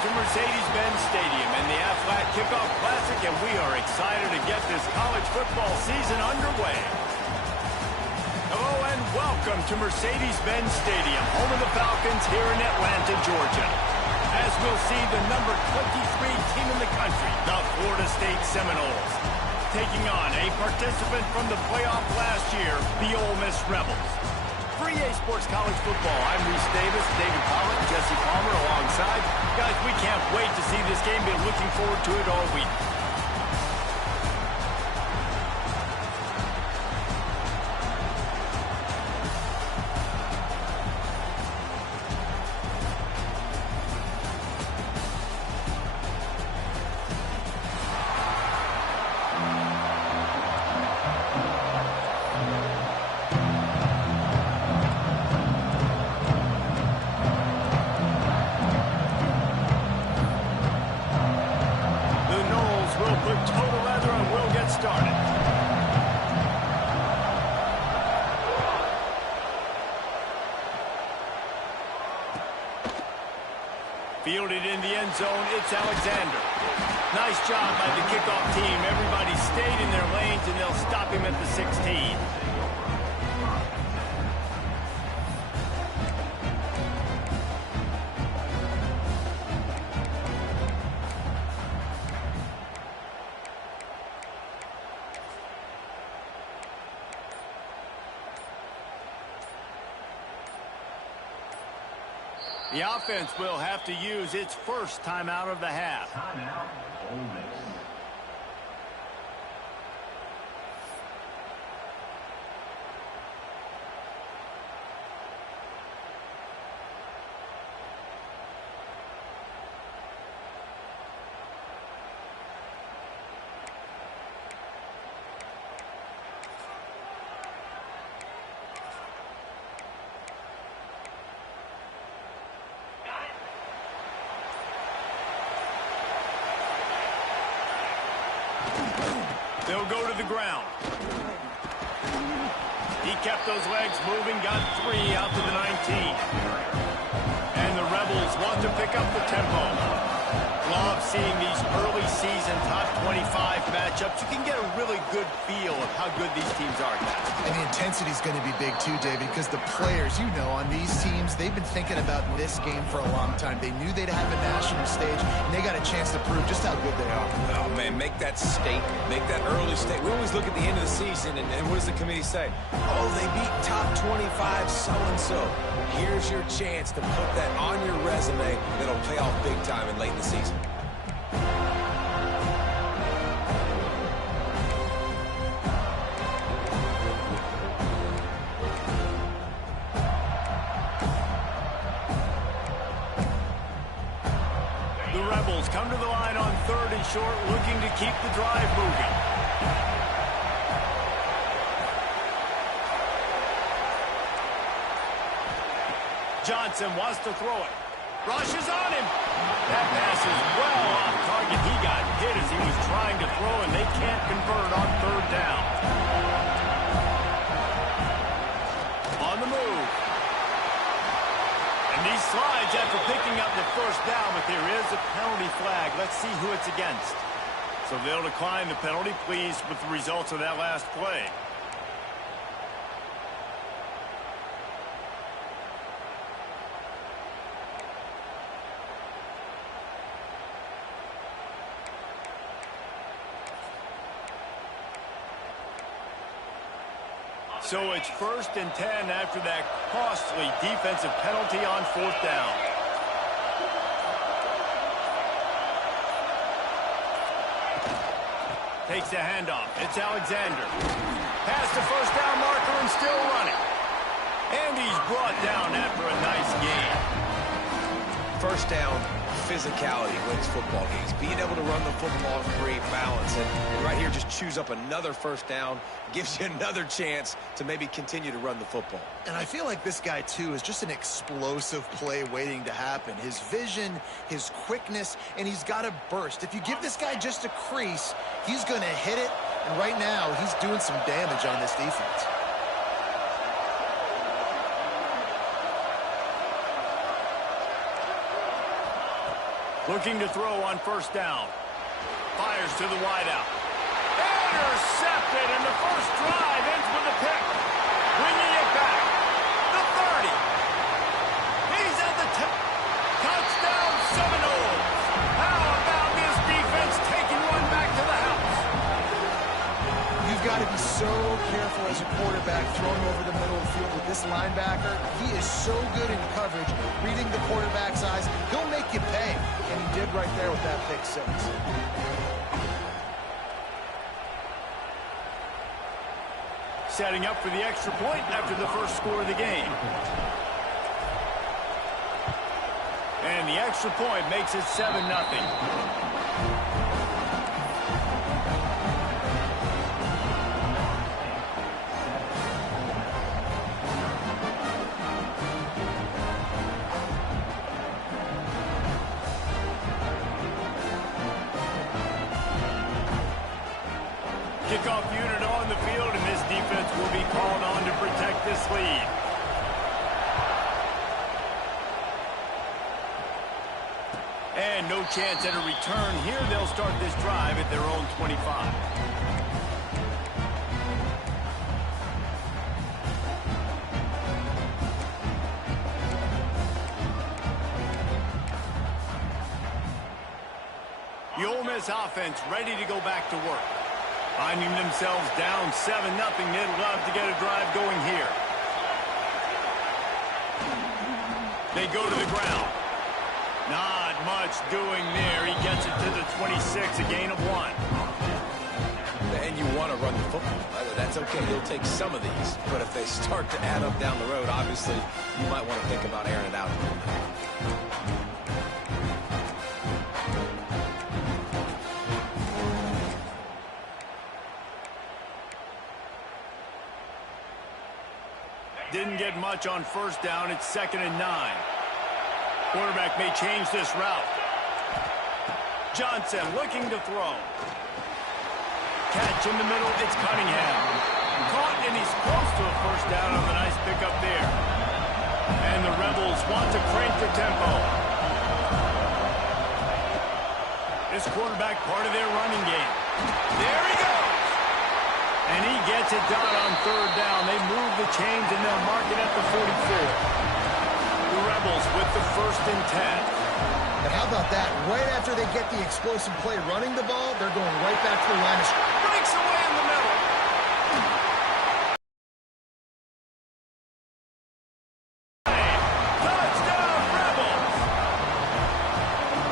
to Mercedes-Benz Stadium and the Aflac Kickoff Classic, and we are excited to get this college football season underway. Hello and welcome to Mercedes-Benz Stadium, home of the Falcons here in Atlanta, Georgia. As we'll see, the number 23 team in the country, the Florida State Seminoles, taking on a participant from the playoff last year, the Ole Miss Rebels. For EA Sports College Football, I'm Reese Davis, David Pollock, Jesse Palmer alongside. Guys, we can't wait to see this game. Been looking forward to it all week. Fielded in the end zone, it's Alexander. Nice job by the kickoff team. Everybody stayed in their lanes, and they'll stop him at the 16. The offense will have to use its first timeout of the half. Timeout, Ole Miss. They'll go to the ground. He kept those legs moving, got 3 out to the 19. And the Rebels want to pick up the tempo. Love seeing these early season top 25 matchups. You can get a really good feel of how good these teams are, guys. And the intensity is going to be big too, David, because the players, you know, on these teams, they've been thinking about this game for a long time. They knew they'd have a national stage, and they got a chance to prove just how good they are. Oh, man, make that statement. Make that early statement. We always look at the end of the season, and what does the committee say? Oh, they beat top 25 so-and-so. Here's your chance to put that on your resume that'll pay off big time and late in the season. The Rebels come to the line on 3rd and short, looking to keep the drive moving. Johnson wants to throw it. Rushes on him. That pass is well off target. He got hit as he was trying to throw, and they can't convert on 3rd down. On the move. And he slides after picking up the 1st down, but there is a penalty flag. Let's see who it's against. So they'll decline the penalty, pleased with the results of that last play. So it's 1st and 10 after that costly defensive penalty on 4th down. Takes the handoff. It's Alexander. Past the 1st down marker and still running. And he's brought down after a nice gain. 1st down, physicality wins football games. Being able to run the football and create balance. And right here, just choose up another 1st down. Gives you another chance to maybe continue to run the football. And I feel like this guy, too, is just an explosive play waiting to happen. His vision, his quickness, and he's got a burst. If you give this guy just a crease, he's going to hit it. And right now, he's doing some damage on this defense. Looking to throw on first down. Fires to the wideout. Intercepted, and the first drive ends with a pick. Bringing it back. The 30. He's at the 10. Touchdown Seminoles. How about this defense taking one back to the house? You've got to be so careful as a quarterback throwing over the middle of the field with this linebacker. He is so good in coverage, reading the quarterback's eyes. He'll make you pay, and he did right there with that pick six. Setting up for the extra point after the first score of the game. And the extra point makes it 7-0. Kickoff unit on the field, and this defense will be called on to protect this lead. And no chance at a return here. They'll start this drive at their own 25. The Ole Miss offense ready to go back to work. Finding themselves down 7-0, they'd love to get a drive going here. They go to the ground. Not much doing there. He gets it to the 26, a gain of 1. And you want to run the football. That's okay. He'll take some of these. But if they start to add up down the road, obviously, you might want to think about airing it out a little bit. Didn't get much on first down. It's 2nd and 9. Quarterback may change this route. Johnson looking to throw. Catch in the middle. It's Cunningham. Caught, and he's close to a first down on the nice pickup there. And the Rebels want to crank the tempo. This quarterback part of their running game. There he goes. And he gets it done on 3rd down. They move the chains, and they'll mark it at the 44. The Rebels with the 1st and 10. And how about that? Right after they get the explosive play running the ball, they're going right back to the line of scrimmage. Breaks away in the middle. Touchdown, Rebels!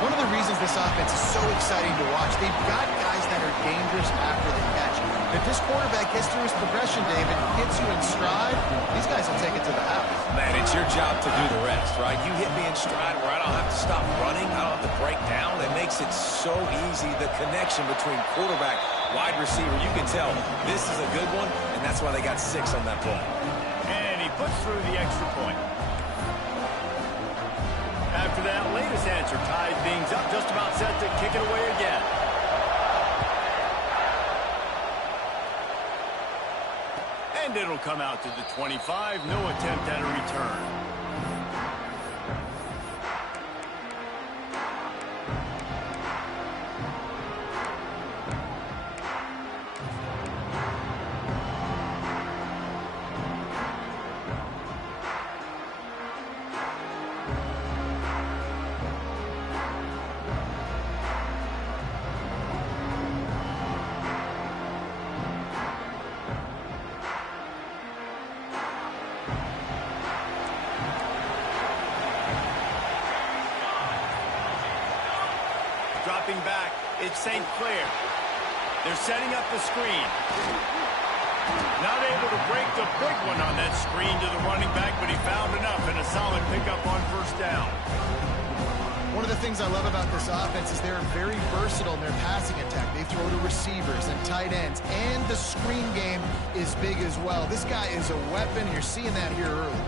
One of the reasons this offense is so exciting to watch, they've got guys that are dangerous after the catch. If this quarterback gets through his progression, David, gets you in stride, these guys will take it to the house. Man, it's your job to do the rest, right? You hit me in stride where I don't have to stop running. I don't have to break down. It makes it so easy. The connection between quarterback, wide receiver, you can tell this is a good one, and that's why they got 6 on that play. And he puts through the extra point. After that latest answer tied things up, just about set to kick it away again. And it'll come out to the 25. No attempt at a return. Dropping back, it's St. Clair. They're setting up the screen. Not able to break the big one on that screen to the running back, but he found enough and a solid pickup on first down. One of the things I love about this offense is they're very versatile in their passing attack. They throw to receivers and tight ends, and the screen game is big as well. This guy is a weapon. You're seeing that here early.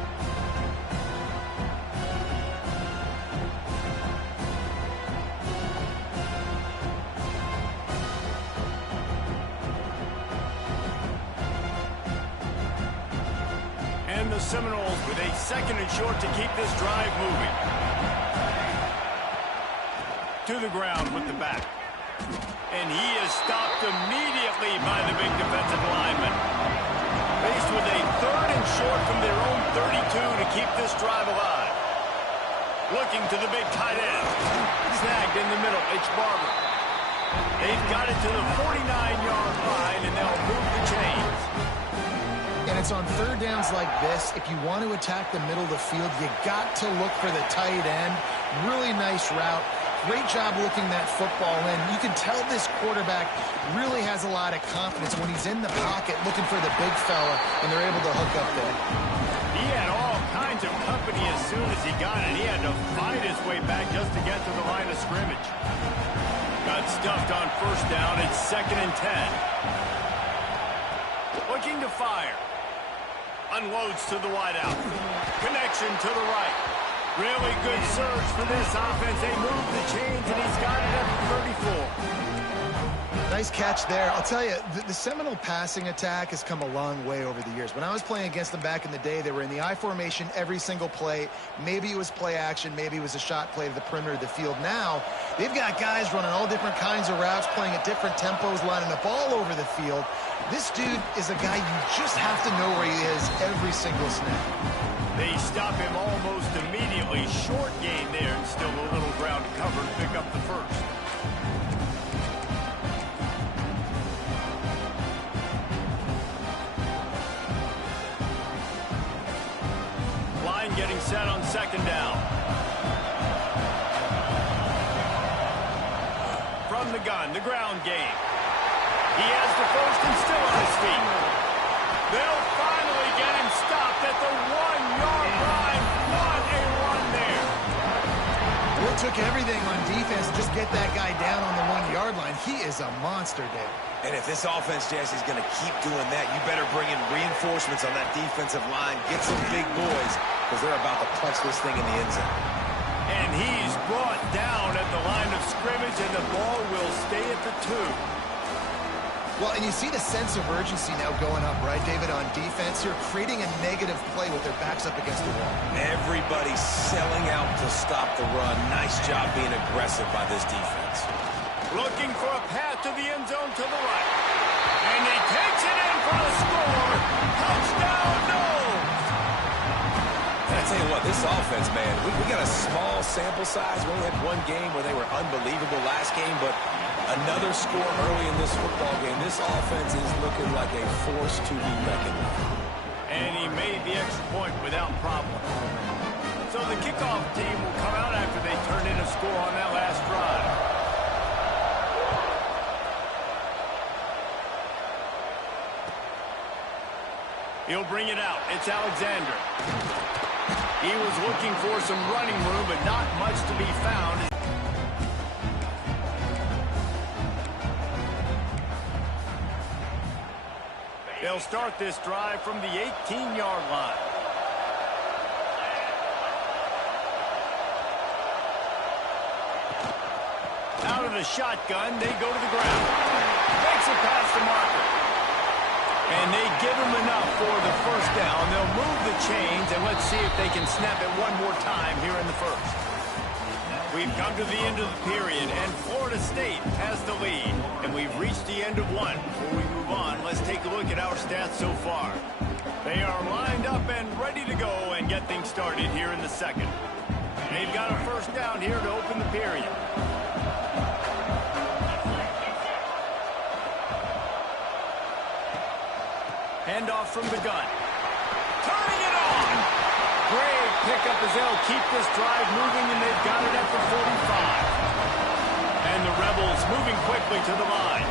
And the Seminoles with a 2nd and short to keep this drive moving. To to the ground with the back. And he is stopped immediately by the big defensive lineman. Faced with a 3rd and short from their own 32 to keep this drive alive. Looking to the big tight end. Snagged in the middle. It's Barber. They've got it to the 49-yard line, and they'll move the chains. And it's on 3rd downs like this. If you want to attack the middle of the field, you got to look for the tight end. Really nice route. Great job looking that football in. You can tell this quarterback really has a lot of confidence when he's in the pocket looking for the big fella, and they're able to hook up there. He had all kinds of company as soon as he got it. He had to fight his way back just to get to the line of scrimmage. Got stuffed on 1st down. It's 2nd and 10. Looking to fire. Unloads to the wideout. Connection to the right. Really good surge for this offense. They move the chains, and he's got it at 34. Nice catch there. I'll tell you, the Seminole passing attack has come a long way over the years. When I was playing against them back in the day, they were in the I formation every single play. Maybe it was play action. Maybe it was a shot play to the perimeter of the field. Now, they've got guys running all different kinds of routes, playing at different tempos, lining up all over the field. This dude is a guy you just have to know where he is every single snap. They stop him almost immediately. Short gain there, and still a little ground to cover to pick up the 1st. Line getting set on 2nd down. From the gun, the ground game. He has the 1st and still on his feet. They'll finally get him stopped at the 1-yard line. What a run there. It took everything on defense to just get that guy down on the 1-yard line. He is a monster, Dave. And if this offense, Jesse, is going to keep doing that, you better bring in reinforcements on that defensive line. Get some big boys, because they're about to punch this thing in the end zone. And he's brought down at the line of scrimmage, and the ball will stay at the 2. Well, and you see the sense of urgency now going up, right, David, on defense. You're creating a negative play with their backs up against the wall. Everybody's selling out to stop the run. Nice job being aggressive by this defense. Looking for a path to the end zone to the right. And he takes it in for a score. Touchdown, Noles! And I tell you what, this offense, man, we got a small sample size. We only had one game where they were unbelievable last game, but another score early in this football game. This offense is looking like a force to be reckoned with. And he made the extra point without problem. So the kickoff team will come out after they turn in a score on that last drive. He'll bring it out. It's Alexander. He was looking for some running room, but not much to be found. They'll start this drive from the 18-yard line. Out of the shotgun, they go to the ground. Makes it past the marker. And they give him enough for the 1st down. They'll move the chains, and let's see if they can snap it one more time here in the 1st. We've come to the end of the period, and Florida State has the lead. And we've reached the end of one. Before we move on, let's take a look at our stats so far. They are lined up and ready to go and get things started here in the 2nd. They've got a 1st down here to open the period. Handoff from the gun. Turning it on! Great pickup as they'll keep this drive moving, and they've got it at the 45. And the Rebels moving quickly to the line.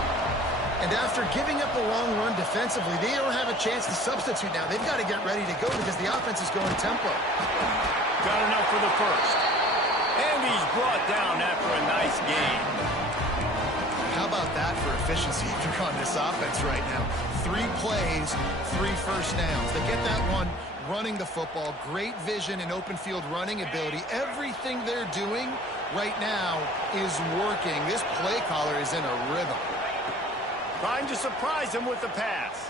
And after giving up a long run defensively, they don't have a chance to substitute now. They've got to get ready to go because the offense is going tempo. Got enough for the 1st. And he's brought down after a nice gain. How about that for efficiency if you're on this offense right now? 3 plays, 3 1st downs. They get that one running the football. Great vision and open field running ability. Everything they're doing right now is working. This play caller is in a rhythm. Trying to surprise him with the pass.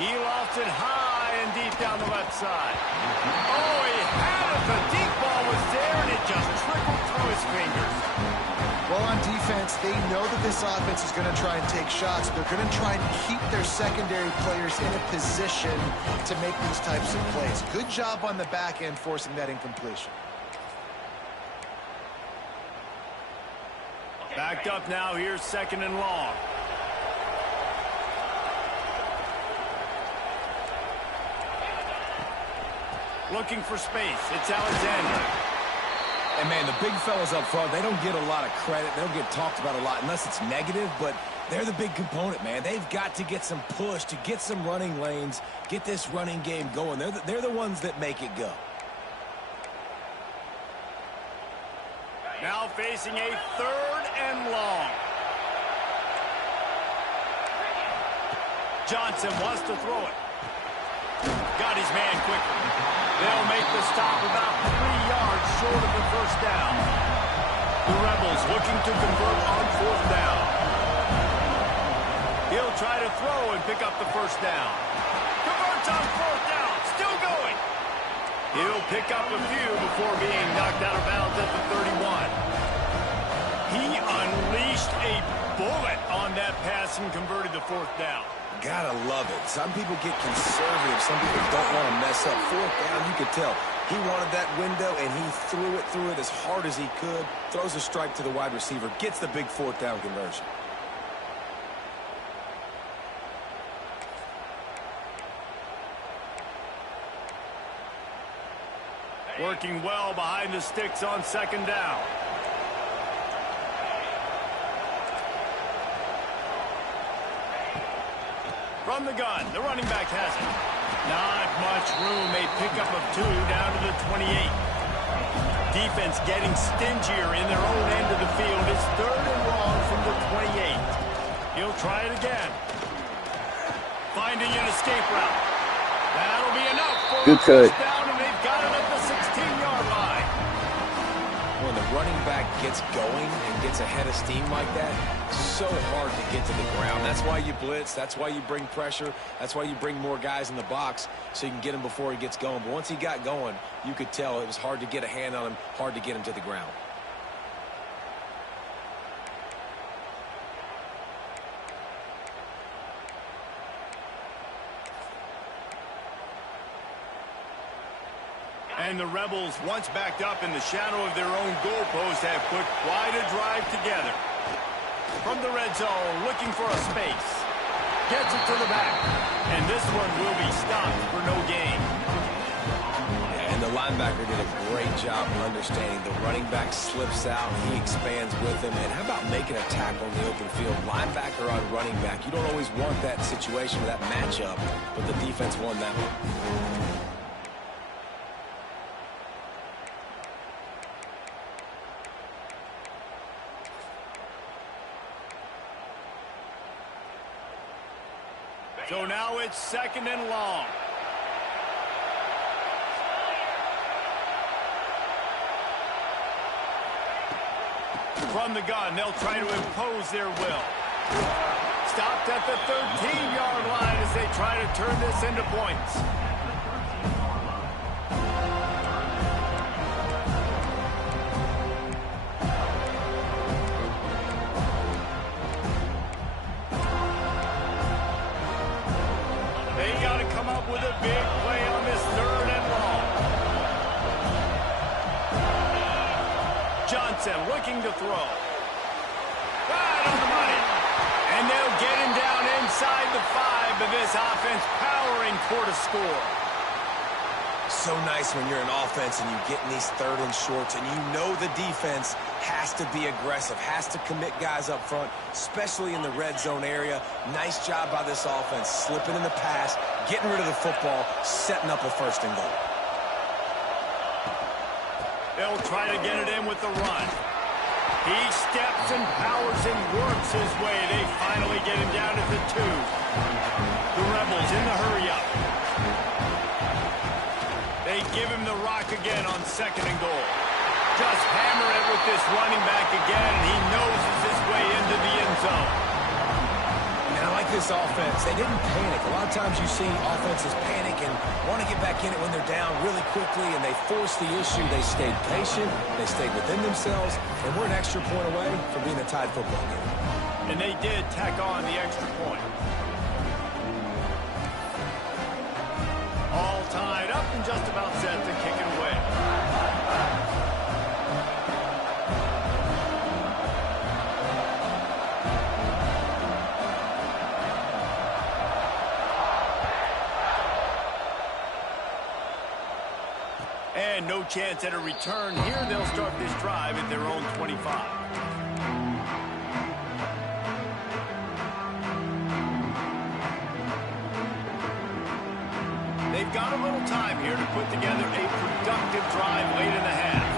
He lofts it high and deep down the left side. Oh, he had it. The deep ball was there, and it just trickled through his fingers. Well, on defense, they know that this offense is going to try and take shots. They're going to try and keep their secondary players in a position to make these types of plays. Good job on the back end forcing that incompletion. Backed up now. Here's 2nd and long. Looking for space. It's Alexander. And, man, the big fellas up front, they don't get a lot of credit. They don't get talked about a lot unless it's negative, but they're the big component, man. They've got to get some push, to get some running lanes, get this running game going. They're the ones that make it go. Now facing a 3rd and long. Johnson wants to throw it. Got his man quickly. They'll make the stop about 3 yards short of the 1st down. The Rebels looking to convert on 4th down. He'll try to throw and pick up the 1st down. Converts on 4th down. Still going. He'll pick up a few before being knocked out of bounds at the 31. He unleashed a bullet on that pass and converted the 4th down. Gotta love it. Some people get conservative. Some people don't want to mess up. 4th down, you could tell. He wanted that window, and he threw it as hard as he could. Throws a strike to the wide receiver. Gets the big 4th down conversion. Working well behind the sticks on 2nd down. From the gun, the running back has it. Not much room. A pickup of 2 down to the 28. Defense getting stingier in their own end of the field. It's 3rd and long from the 28. He'll try it again. Finding an escape route. That'll be enough for good a cut. 1st down, and they've got it at the 16-yard line. When the running back gets going and gets ahead of steam like that, so hard to get to the ground. That's why you blitz. That's why you bring pressure. That's why you bring more guys in the box so you can get him before he gets going. But once he got going, you could tell it was hard to get a hand on him, hard to get him to the ground. And the Rebels, once backed up in the shadow of their own goalpost, have put quite a drive together. From the red zone, looking for a space. Gets it to the back. And this one will be stopped for no gain. And the linebacker did a great job of understanding. The running back slips out, he expands with him. And how about making a tackle in the open field? Linebacker on running back. You don't always want that situation or that matchup, but the defense won that one. So now it's 2nd and long. From the gun, they'll try to impose their will. Stopped at the 13-yard line as they try to turn this into points. With a big play on this 3rd and long. Johnson looking to throw. Right on the money. And they'll get him down inside the 5, but this offense powering toward a score. So nice when you're an offense and you get in these 3rd and shorts and you know the defense has to be aggressive, has to commit guys up front, especially in the red zone area. Nice job by this offense, slipping in the pass, getting rid of the football, setting up a 1st and goal. They'll try to get it in with the run. He steps and powers and works his way. They finally get him down at the 2. The Rebels in the hurry-up. They give him the rock again on 2nd and goal. Just hammer it with this running back again, and he noses his way into the end zone. And I like this offense, they didn't panic. A lot of times you see offenses panic and want to get back in it when they're down really quickly, and they force the issue. They stayed patient. They stayed within themselves, and we're an extra point away from being a tied football game. And they did tack on the extra point. All tied up and just about set to kick it away. And no chance at a return here. They'll start this drive at their own 25. They've got a little time here to put together a productive drive late in the half.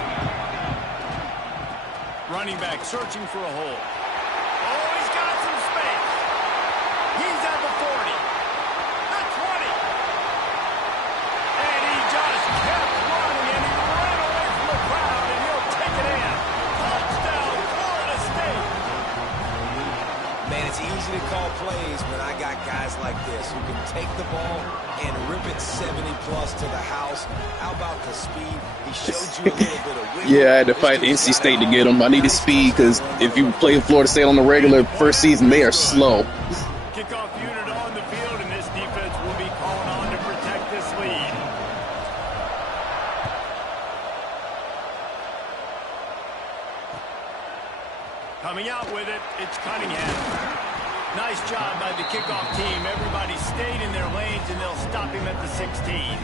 Running back searching for a hole. Oh, he's got some space. He's at the 40. The 20. And he just kept running, and he ran away from the crowd, and he'll take it in. Touchdown, Florida State. Man, it's easy to call plays when I got guys like this who can take the ball and rip it 70-plus to the house. How about the speed? He showed you a little bit of wiggle. Yeah, I had to fight NC State to get him. I needed speed because if you play Florida State on the regular first season, they are slow. Kickoff unit on the field, and this defense will be calling on to protect this lead. Coming out with it, it's Cunningham. Nice job by the kickoff team. Everybody stayed in their lanes, and they'll stop him at the 16.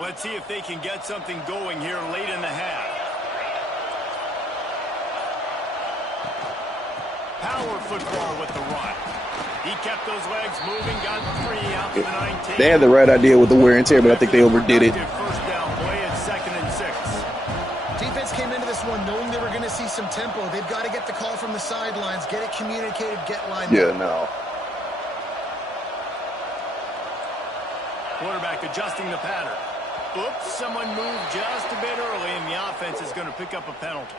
Let's see if they can get something going here late in the half. Power football with the run. He kept those legs moving, got 3 out to the 19. They had the right idea with the wear and tear, but I think they overdid it. First down play at 2nd and 6. Defense came into this one knowing they were going to see some tempo. They've got to get the call from the sidelines, get it communicated, get lined up. Yeah, no. Quarterback adjusting the pattern. Oops, someone moved just a bit early, and the offense is going to pick up a penalty.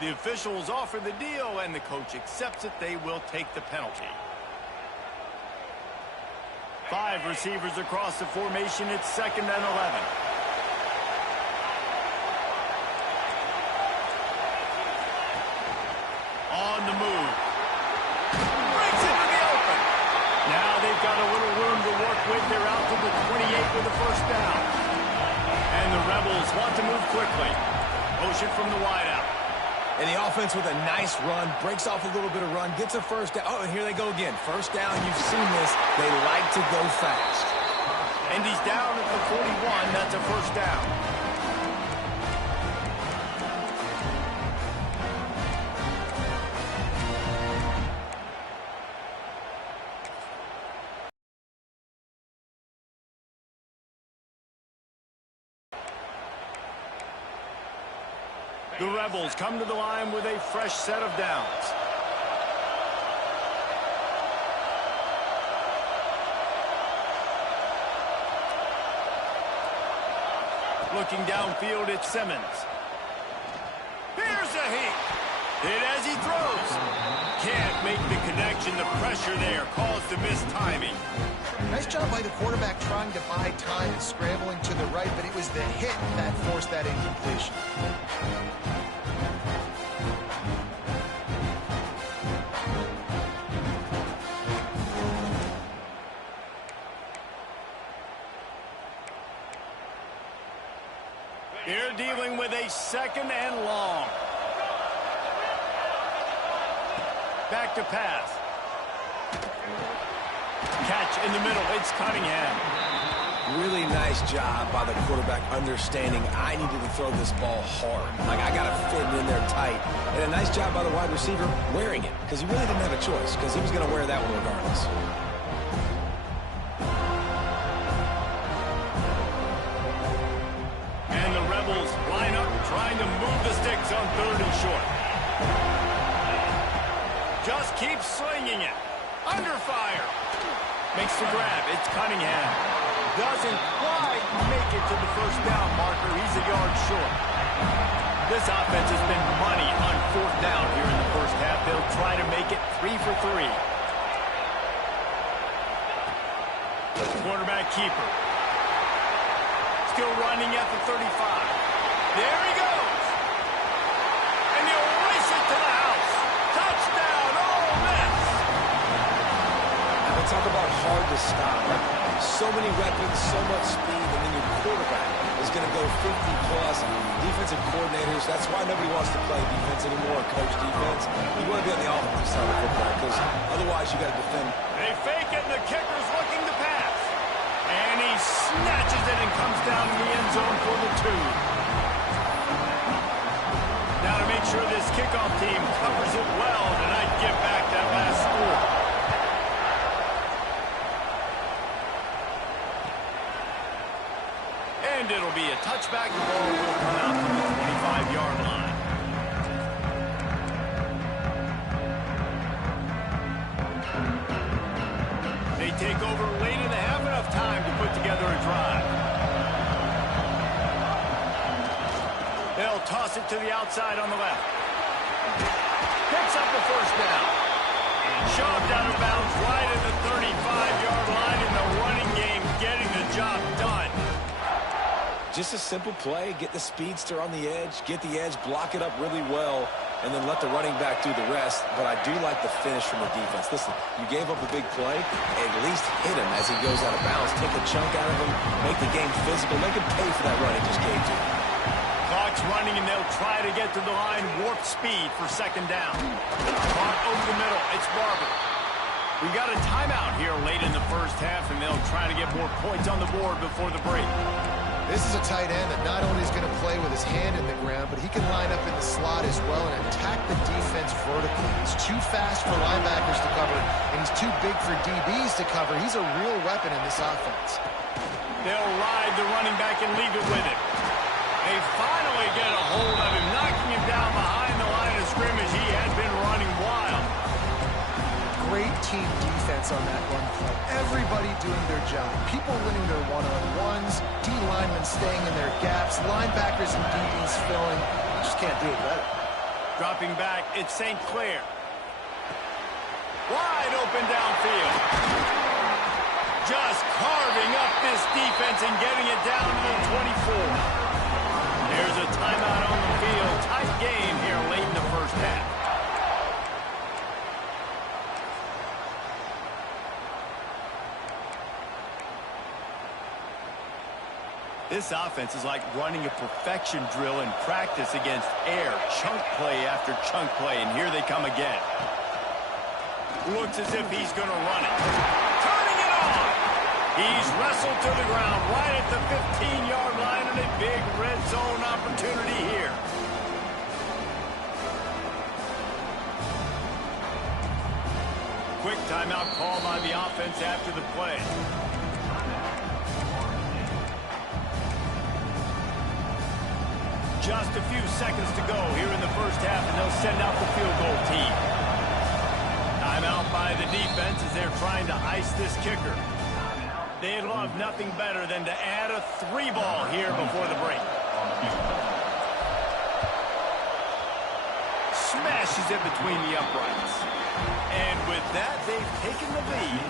The officials offer the deal, and the coach accepts it. They will take the penalty. 5 receivers across the formation. It's 2nd and 11. On the move. Breaks into the open. Now they've got a little room to work with. They're out to the 28 with the first down. And the Rebels want to move quickly. Motion from the wideout. And the offense with a nice run, breaks off a little bit of run, gets a first down. Oh, and here they go again. First down, you've seen this. They like to go fast. And he's down at the 41. That's a first down. The Rebels come to the line with a fresh set of downs. Looking downfield, it's Simmons. Here's a heat. Hit as he throws. Can't make the connection. The pressure there caused the missed timing. Nice job by the quarterback trying to buy time and scrambling to the right, but it was the hit that forced that incompletion. Here dealing with a 2nd and long. Back to pass. Catch in the middle. It's Cunningham. Really nice job by the quarterback understanding I needed to throw this ball hard. Like, I got to fit it in there tight. And a nice job by the wide receiver wearing it, because he really didn't have a choice, because he was going to wear that one regardless. And the Rebels line up trying to move the sticks on 3rd and short. Just keeps slinging it. Under fire. Makes the grab. It's Cunningham. Doesn't quite make it to the first down marker. He's a yard short. This offense has been money on fourth down here in the first half. They'll try to make it 3 for 3. Quarterback keeper. Still running at the 35. There he goes. And he'll race it to the house. Touchdown, Ole Miss. And they talk about hard to stop. So many weapons, so much speed, and then your quarterback is going to go 50-plus. Defensive coordinators, that's why nobody wants to play defense anymore, coach defense. You want to be on the offensive side of the football because otherwise you got to defend. They fake it, and the kicker's looking to pass. And he snatches it and comes down in the end zone for the 2. Now to make sure this kickoff team covers it well tonight, get back that last score. And it'll be a touchback. The ball will come out from the 25-yard line. They take over late in the half, enough time to put together a drive. They'll toss it to the outside on the left. Picks up the first down. Shoved out of bounds right at the 35-yard line in the running game, getting the job done. Just a simple play, get the speedster on the edge, get the edge, block it up really well, and then let the running back do the rest. But I do like the finish from the defense. Listen, you gave up a big play, at least hit him as he goes out of bounds. Take a chunk out of him, make the game physical, make him pay for that run he just gave to you. Clock's running, and they'll try to get to the line. Warp speed for second down. Clock over the middle. It's Barber. We got a timeout here late in the first half, and they'll try to get more points on the board before the break. This is a tight end that not only is going to play with his hand in the ground, but he can line up in the slot as well and attack the defense vertically. He's too fast for linebackers to cover, and he's too big for DBs to cover. He's a real weapon in this offense. They'll ride the running back and leave it with him. They finally get a hold of him, knocking him down behind the line of scrimmage. He had been running wild. Great team defense on that run play. Everybody doing their job. People winning their one-on-ones, D linemen staying in their gaps, linebackers and DBs filling. You just can't do it better. Dropping back, it's St. Clair. Wide open downfield. Just carving up this defense and getting it down to the 24. There's a timeout on the field. Tight game here late in the first half. This offense is like running a perfection drill in practice against air. Chunk play after chunk play, and here they come again. Looks as if he's going to run it. Turning it on! He's wrestled to the ground right at the 15-yard line, and a big red zone opportunity here. Quick timeout call by the offense after the play. Just a few seconds to go here in the first half, and they'll send out the field goal team. Timeout by the defense as they're trying to ice this kicker. They'd love nothing better than to add a 3-ball here before the break. Smashes it between the uprights. And with that, they've taken the lead.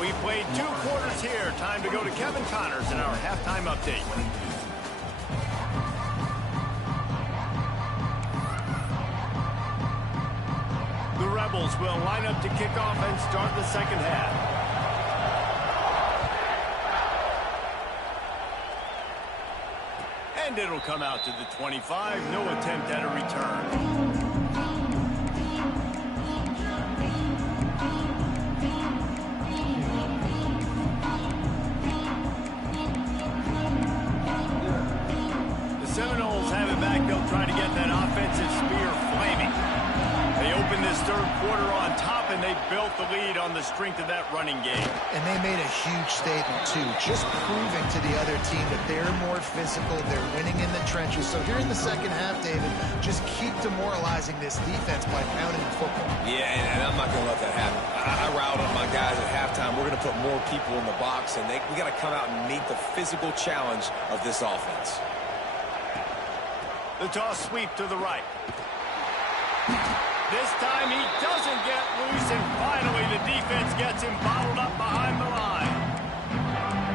We played 2 quarters here. Time to go to Kevin Connors in our halftime update. The Rebels will line up to kick off and start the second half. And it'll come out to the 25. No attempt at a return. Seminoles have it back. They'll try to get that offensive spear flaming. They open this third quarter on top and they built the lead on the strength of that running game. And they made a huge statement, too, just proving to the other team that they're more physical, they're winning in the trenches. So here in the second half, David, just keep demoralizing this defense by pounding the football. Yeah, and I'm not going to let that happen. I riled up my guys at halftime. We're going to put more people in the box, and we got to come out and meet the physical challenge of this offense. The toss sweep to the right. This time he doesn't get loose, and finally the defense gets him bottled up behind the line.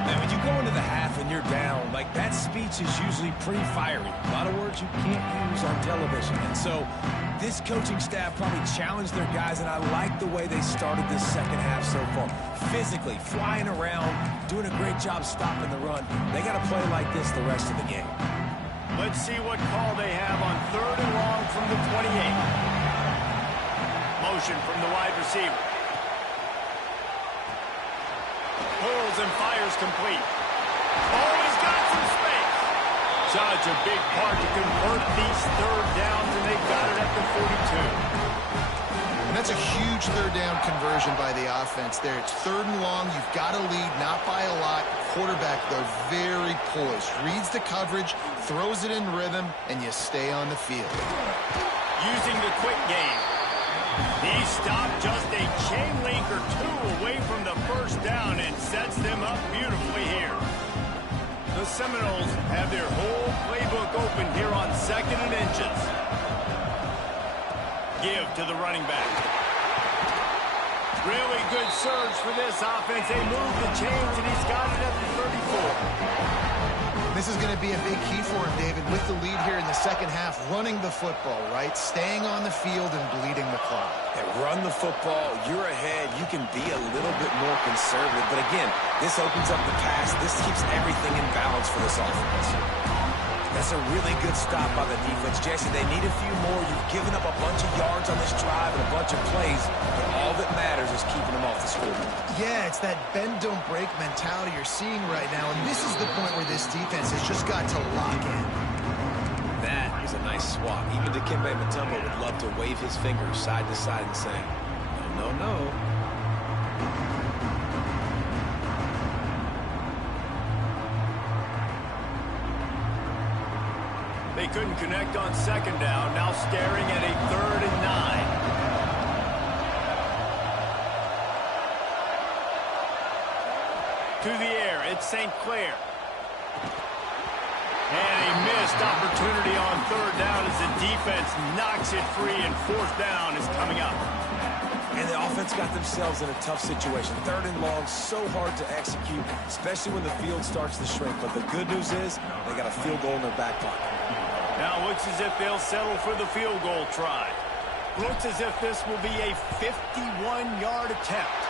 And when you go into the half and you're down, like, that speech is usually pretty fiery. A lot of words you can't use on television. And so this coaching staff probably challenged their guys, and I like the way they started this second half so far. Physically, flying around, doing a great job stopping the run. They got to play like this the rest of the game. Let's see what call they have on 3rd and long from the 28. Motion from the wide receiver. Pulls and fires complete. Oh, he's got some space. Such a big part to convert these 3rd downs, and they've got it at the 42. And that's a huge 3rd down conversion by the offense there. It's 3rd and long. You've got to lead, not by a lot. Quarterback, though, very poised. Reads the coverage, throws it in rhythm, and you stay on the field. Using the quick game. He stopped just a chain link or 2 away from the 1st down and sets them up beautifully here. The Seminoles have their whole playbook open here on 2nd and inches. Give to the running back. Really good surge for this offense. They move the chains, and he's got it at the 34. This is going to be a big key for him, David, with the lead here in the second half, running the football, right? Staying on the field and bleeding the clock. Yeah, run the football. You're ahead. You can be a little bit more conservative. But again, this opens up the pass. This keeps everything in balance for this offense. That's a really good stop by the defense. Jesse, they need a few more. You've given up a bunch of yards on this drive and a bunch of plays, but all that matters is keeping them off the scoreboard. Yeah, it's that bend, don't break mentality you're seeing right now, and this is the point where this defense has just got to lock in. That is a nice swap. Even Dikembe Mutombo would love to wave his fingers side to side and say, no, no, no. They couldn't connect on 2nd down. Now staring at a 3rd and 9. To the air, it's St. Clair. And a missed opportunity on 3rd down as the defense knocks it free, and 4th down is coming up. And the offense got themselves in a tough situation. 3rd and long, so hard to execute, especially when the field starts to shrink. But the good news is they got a field goal in their back pocket. Now looks as if they'll settle for the field goal try. Looks as if this will be a 51-yard attempt.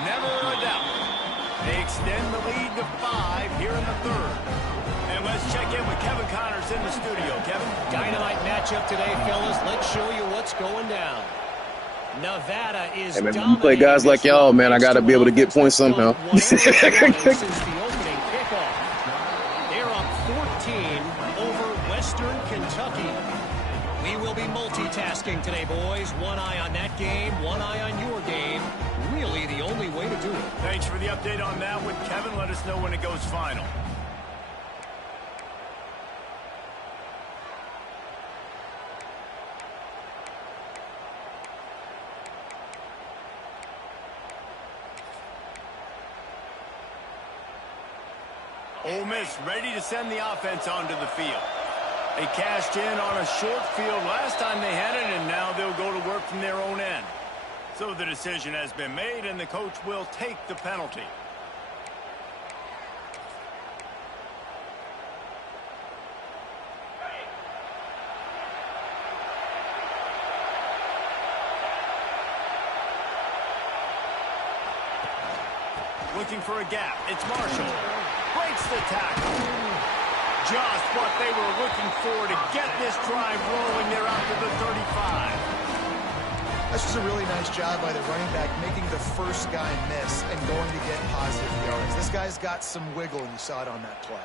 Never a doubt. They extend the lead to 5 here in the 3rd. And let's check in with Kevin Connors in the studio. Kevin? Dynamite matchup today, fellas. Let's show you what's going down. Nevada is hey, man, when you play guys like y'all, man, I got to be able to get points somehow. Since the opening kickoff. They're up 14 over Western Kentucky. We will be multitasking today, boys. One eye on that game, one eye on your game. Really the only way to do it. Thanks for the update on that one, Kevin. Let us know when it goes final. Ole Miss ready to send the offense onto the field. They cashed in on a short field last time they had it, and now they'll go to work from their own end. So the decision has been made, and the coach will take the penalty. Looking for a gap. It's Marshall. Breaks the tackle. Just what they were looking for to get this drive rolling. They're out to the 35. That's just a really nice job by the running back, making the first guy miss and going to get positive yards. This guy's got some wiggle, and you saw it on that play.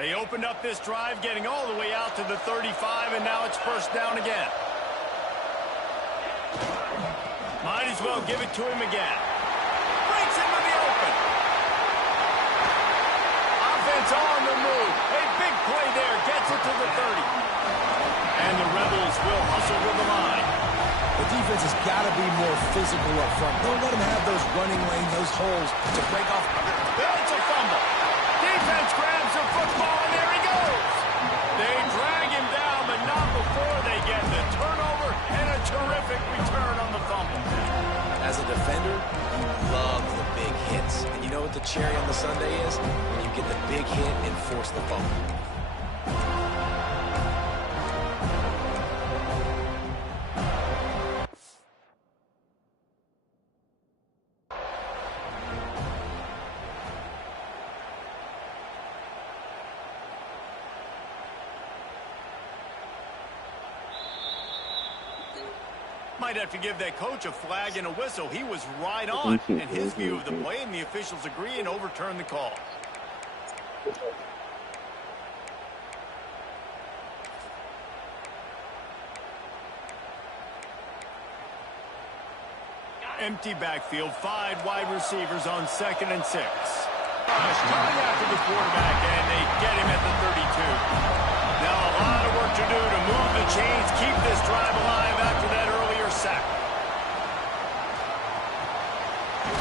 They opened up this drive, getting all the way out to the 35, and now it's first down again. Might as well give it to him again. Breaks into the open. Offense on the move. A big play there. Gets it to the 30. And the Rebels will hustle to the line. The defense has got to be more physical up front. Don't let them have those running lanes, those holes to break off. That's a fumble. Defense grabs the football, and there he goes. They drag him down, but not before they get the turnover and a terrific return on the fumble. As a defender, you love the big hits. And you know what the cherry on the sundae is? When you get the big hit and force the fumble. Might have to give that coach a flag and a whistle. He was right on in his view of the play, and the officials agree and overturn the call. Empty backfield, 5 wide receivers on 2nd and 6. Trying after the quarterback, and they get him at the 32. Now a lot of work to do to move the chains, keep this drive alive after that earlier sack.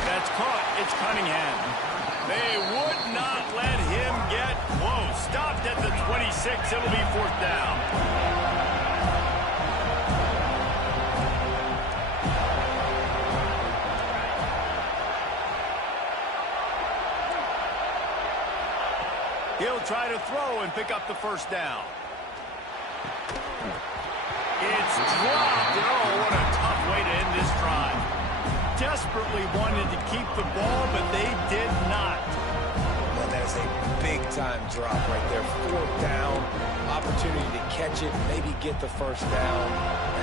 That's caught. It's Cunningham. They would not let him get close. Stopped at the 26. It'll be 4th down. He'll try to throw and pick up the first down. It's dropped. Oh, what a tough way to end this drive. Desperately wanted to keep the ball, but they did not. Well, that is a big-time drop right there. 4th down, opportunity to catch it, maybe get the first down.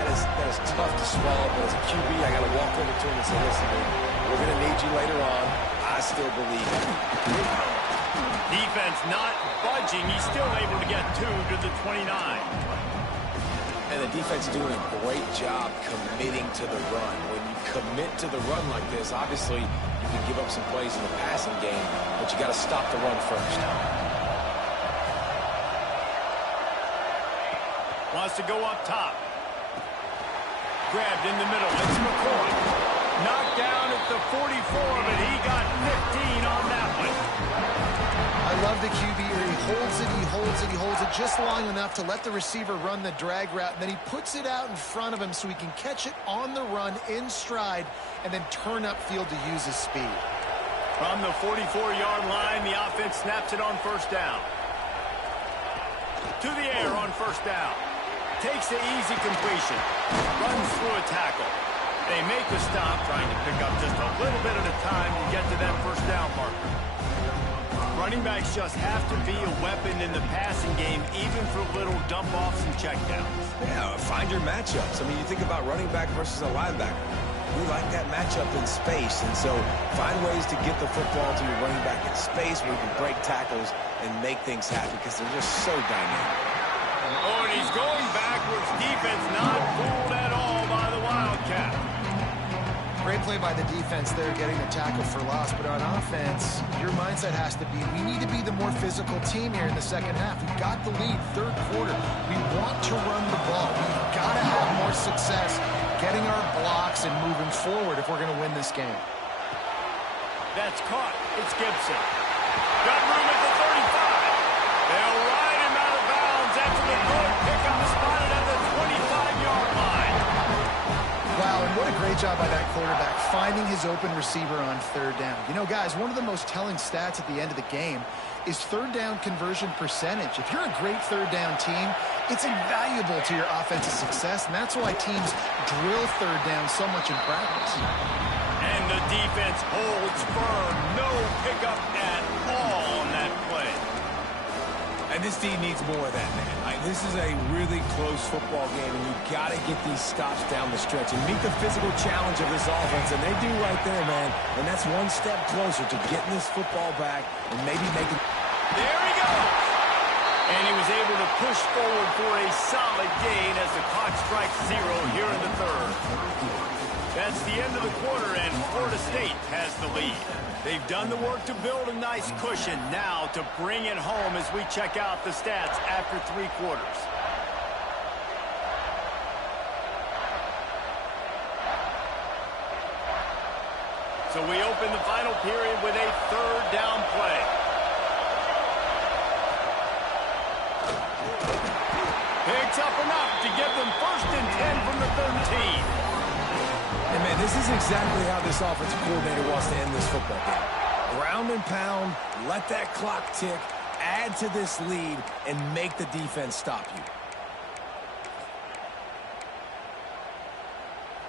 That is tough to swallow, but as a QB, I got to walk over to him and say, listen, dude, we're going to need you later on. I still believe it. Defense not budging. He's still able to get 2 to the 29. And the defense is doing a great job committing to the run. When you commit to the run like this, obviously you can give up some plays in the passing game, but you got to stop the run first. Wants to go up top. Grabbed in the middle. It's McCoy. Knocked down at the 44, but he got 15 on that one. I love the QB here. He holds it, he holds it, he holds it just long enough to let the receiver run the drag route. And then he puts it out in front of him so he can catch it on the run in stride and then turn upfield to use his speed. From the 44-yard line, the offense snaps it on 1st down. To the air on 1st down. Takes the easy completion. Runs through a tackle. They make the stop, trying to pick up just a little bit at a time to get to that 1st down marker. Running backs just have to be a weapon in the passing game, even for little dump-offs and checkdowns. Yeah, find your matchups. I mean, you think about running back versus a linebacker. We like that matchup in space, and so find ways to get the football to your running back in space where you can break tackles and make things happen because they're just so dynamic. Oh, and he's going backwards. Defense not fooled at all by the Wildcat. Great play by the defense there, getting the tackle for loss. But on offense, your mindset has to be, we need to be the more physical team here in the 2nd half. We've got the lead, 3rd quarter. We want to run the ball. We've got to have more success getting our blocks and moving forward if we're going to win this game. That's caught. It's Gibson. Got room at the 35. They'll ride him out of bounds after the good pickup spotted at the 25-yard line. Wow, and what a great job by that quarterback, finding his open receiver on 3rd down. You know, guys, one of the most telling stats at the end of the game is 3rd down conversion percentage. If you're a great 3rd down team, it's invaluable to your offensive success, and that's why teams drill 3rd down so much in practice. And the defense holds firm. No pickup at all on that play. And this team needs more of that, man. This is a really close football game, and you've got to get these stops down the stretch and meet the physical challenge of this offense, and they do right there, man. And that's one step closer to getting this football back and maybe making... There he goes. And he was able to push forward for a solid gain as the clock strikes 0 here in the third. That's the end of the quarter, and Florida State has the lead. They've done the work to build a nice cushion. Now to bring it home as we check out the stats after 3 quarters. So we open the final period with a third down play. Picks up enough to give them 1st and 10 from the 13. And, man, this is exactly how this offensive coordinator wants to end this football game. Ground and pound, let that clock tick, add to this lead, and make the defense stop you.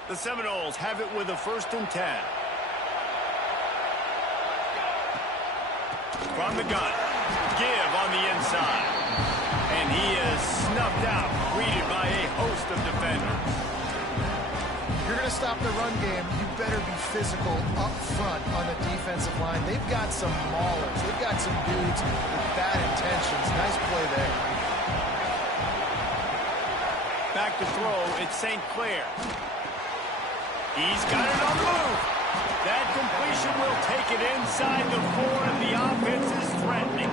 The Seminoles have it with a 1st and 10. From the gun, give on the inside. And he is snuffed out, greeted by a host of defenders. If you're going to stop the run game, you better be physical up front on the defensive line. They've got some maulers. They've got some dudes with bad intentions. Nice play there. Back to throw, it's St. Clair. He's got it on the move. That completion will take it inside the 4, and the offense is threatening.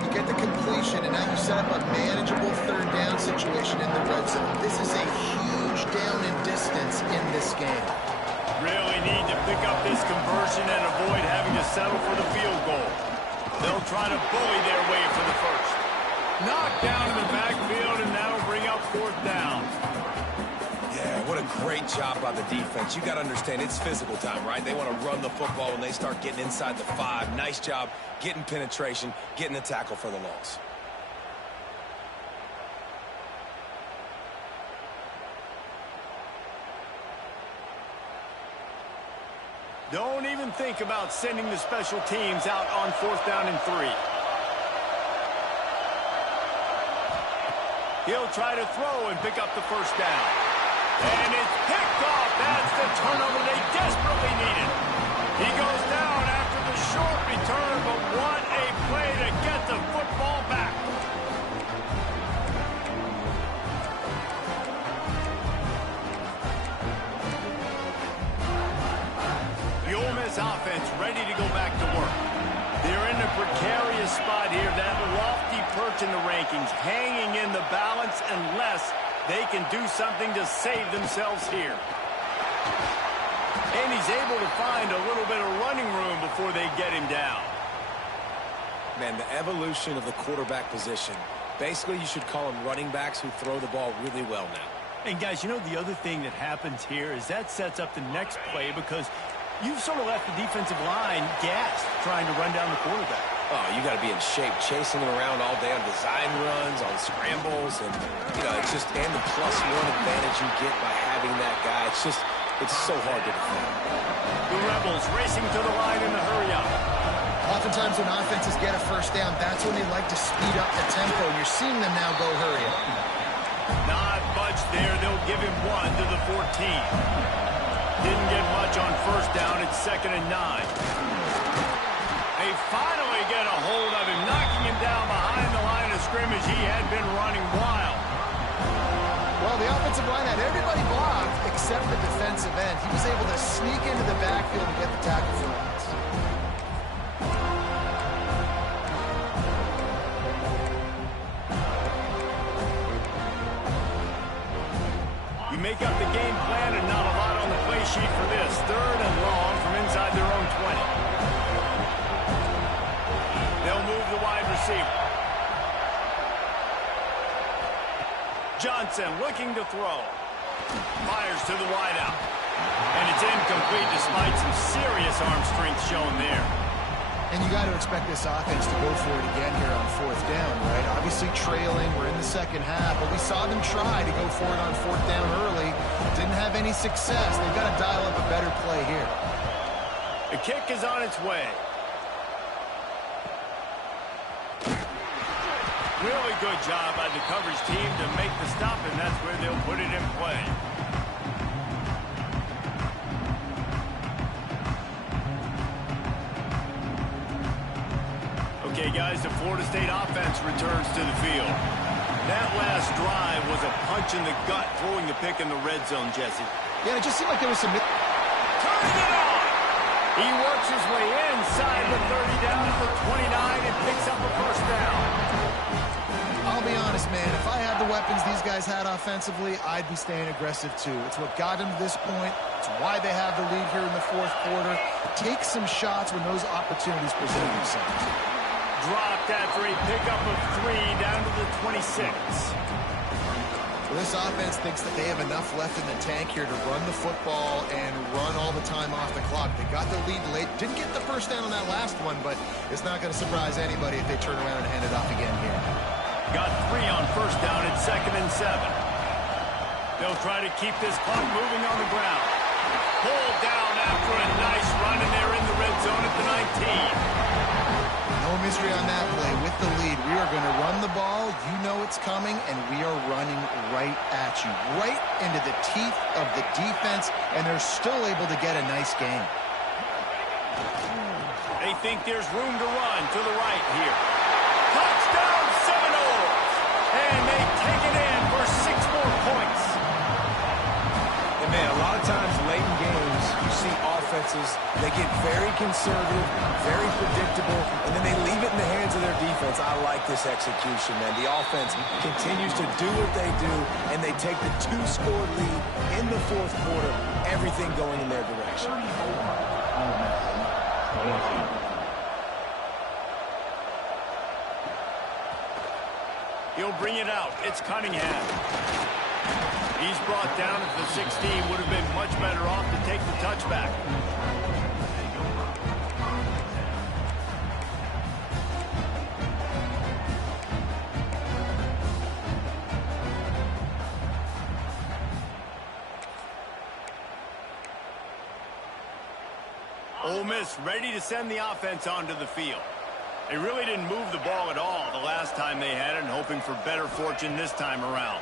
You get the completion, and now you set up a manageable 3rd down situation in the red zone. This is a huge down in distance in this game. Really need to pick up this conversion and avoid having to settle for the field goal. They'll try to bully their way for the 1st. Knocked down in the backfield, and that'll bring up 4th down. Yeah, what a great job by the defense. You got to understand, it's physical time, right? They want to run the football when they start getting inside the 5. Nice job getting penetration, getting the tackle for the loss. Don't even think about sending the special teams out on 4th down and 3. He'll try to throw and pick up the 1st down. And it's picked off. That's the turnover they desperately needed. He goes down after the short return, but what a play to get the football back. The Ole Miss offense ready to go back to work. They're in a precarious spot here, that lofty perch in the rankings, hanging in the balance unless they can do something to save themselves here. And he's able to find a little bit of running room before they get him down. Man, the evolution of the quarterback position. Basically, you should call them running backs who throw the ball really well now. And, guys, you know the other thing that happens here is that sets up the next play because you've sort of left the defensive line gassed trying to run down the quarterback. Oh, you got to be in shape, chasing him around all day on design runs, on scrambles, and, you know, it's just, and the +1 advantage you get by having that guy. It's just, it's so hard to defend. The Rebels racing to the line in the hurry-up. Oftentimes when offenses get a 1st down, that's when they like to speed up the tempo. You're seeing them now go hurry up. Not much there. They'll give him 1 to the 14. Didn't get much on 1st down. It's 2nd and 9. They finally get a hold of him, knocking him down behind the line of scrimmage. He had been running wild. Well, the offensive line had everybody blocked except the defensive end. He was able to sneak into the backfield and get the tackle for loss. You make up the game plan and not a lot on the play sheet for this. 3rd and long from inside their own 20. They'll move the wide receiver. Johnson looking to throw. Fires to the wideout. And it's incomplete despite some serious arm strength shown there. And you got to expect this offense to go for it again here on 4th down, right? Obviously trailing, we're in the 2nd half, but we saw them try to go for it on 4th down early. Didn't have any success. They've got to dial up a better play here. The kick is on its way. Really good job by the coverage team to make the stop, and that's where they'll put it in play. Okay, guys, the Florida State offense returns to the field. That last drive was a punch in the gut, throwing the pick in the red zone, Jesse. Yeah, it just seemed like there was some... Turning it on! He works his way inside the 30 down to the 29 and picks up a first down. I'll be honest, man. If I had the weapons these guys had offensively, I'd be staying aggressive too. It's what got them to this point. It's why they have the lead here in the fourth quarter. Take some shots when those opportunities present themselves. Dropped after a pickup of 3 down to the 26. Well, this offense thinks that they have enough left in the tank here to run the football and run all the time off the clock. They got the lead late. Didn't get the first down on that last one, but it's not going to surprise anybody if they turn around and hand it off again here. Got 3 on first down at 2nd and 7. They'll try to keep this clock moving on the ground. Pulled down after a nice run, and they're in the red zone at the 19. No mystery on that play. With the lead, we are going to run the ball. You know it's coming, and we are running right at you, right into the teeth of the defense, and they're still able to get a nice game. They think there's room to run to the right here. Touchdown Seminoles! And they take it in for 6 more points. And man, a lot of times late in games, you see offenses, they get very conservative, very predictable, and then they leave it in the hands of their defense. I like this execution, man. The offense continues to do what they do, and they take the 2-score lead in the fourth quarter, everything going in their direction. He'll bring it out. It's Cunningham. He's brought down at the 16. Would have been much better off to take the touchback. Ole Miss ready to send the offense onto the field. They really didn't move the ball at all the last time they had it, and hoping for better fortune this time around.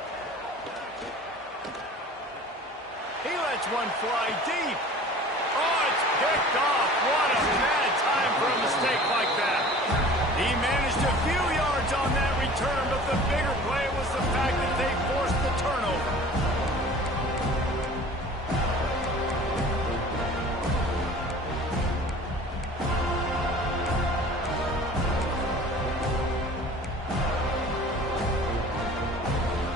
He lets one fly deep. Oh, it's picked off. What a bad time for a mistake like that. He managed a few yards on that return, but the bigger play was the fact that they forced the turnover.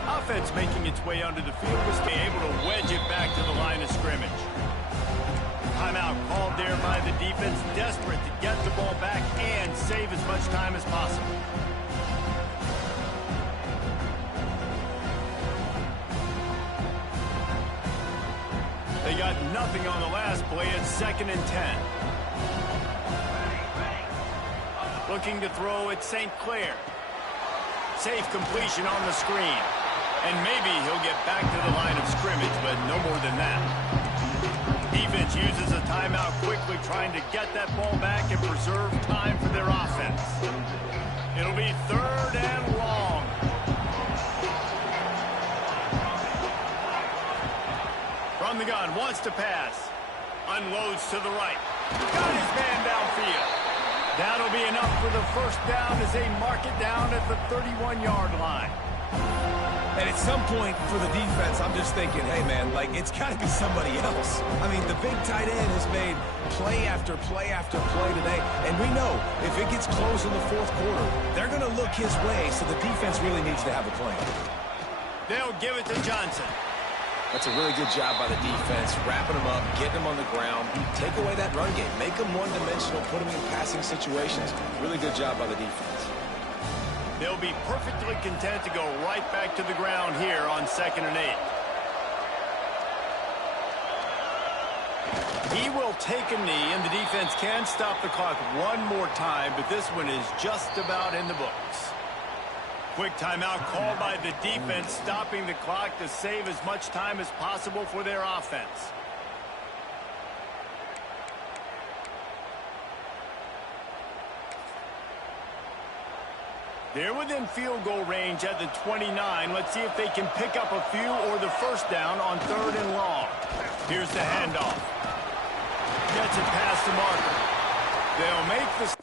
Offense making its way onto the field was able to wedge it back to the line of scrimmage. Timeout called there by the defense, desperate to get the ball back and save as much time as possible. They got nothing on the last play at 2nd and 10. Looking to throw at St. Clair. Safe completion on the screen. And maybe he'll get back to the line of scrimmage, but no more than that. Defense uses a timeout quickly, trying to get that ball back and preserve time for their offense. It'll be 3rd and long. From the gun, wants to pass. Unloads to the right. Got his man downfield. That'll be enough for the first down as they mark it down at the 31-yard line. And at some point for the defense, I'm just thinking, hey, man, like, it's got to be somebody else. I mean, the big tight end has made play after play after play today. And we know if it gets close in the fourth quarter, they're going to look his way, so the defense really needs to have a plan. They'll give it to Johnson. That's a really good job by the defense, wrapping them up, getting them on the ground. Take away that run game. Make them one-dimensional, put them in passing situations. Really good job by the defense. They'll be perfectly content to go right back to the ground here on 2nd and 8. He will take a knee, and the defense can stop the clock one more time, but this one is just about in the books. Quick timeout called by the defense, stopping the clock to save as much time as possible for their offense. They're within field goal range at the 29. Let's see if they can pick up a few or the first down on 3rd and long. Here's the handoff. Gets it past the marker. They'll make the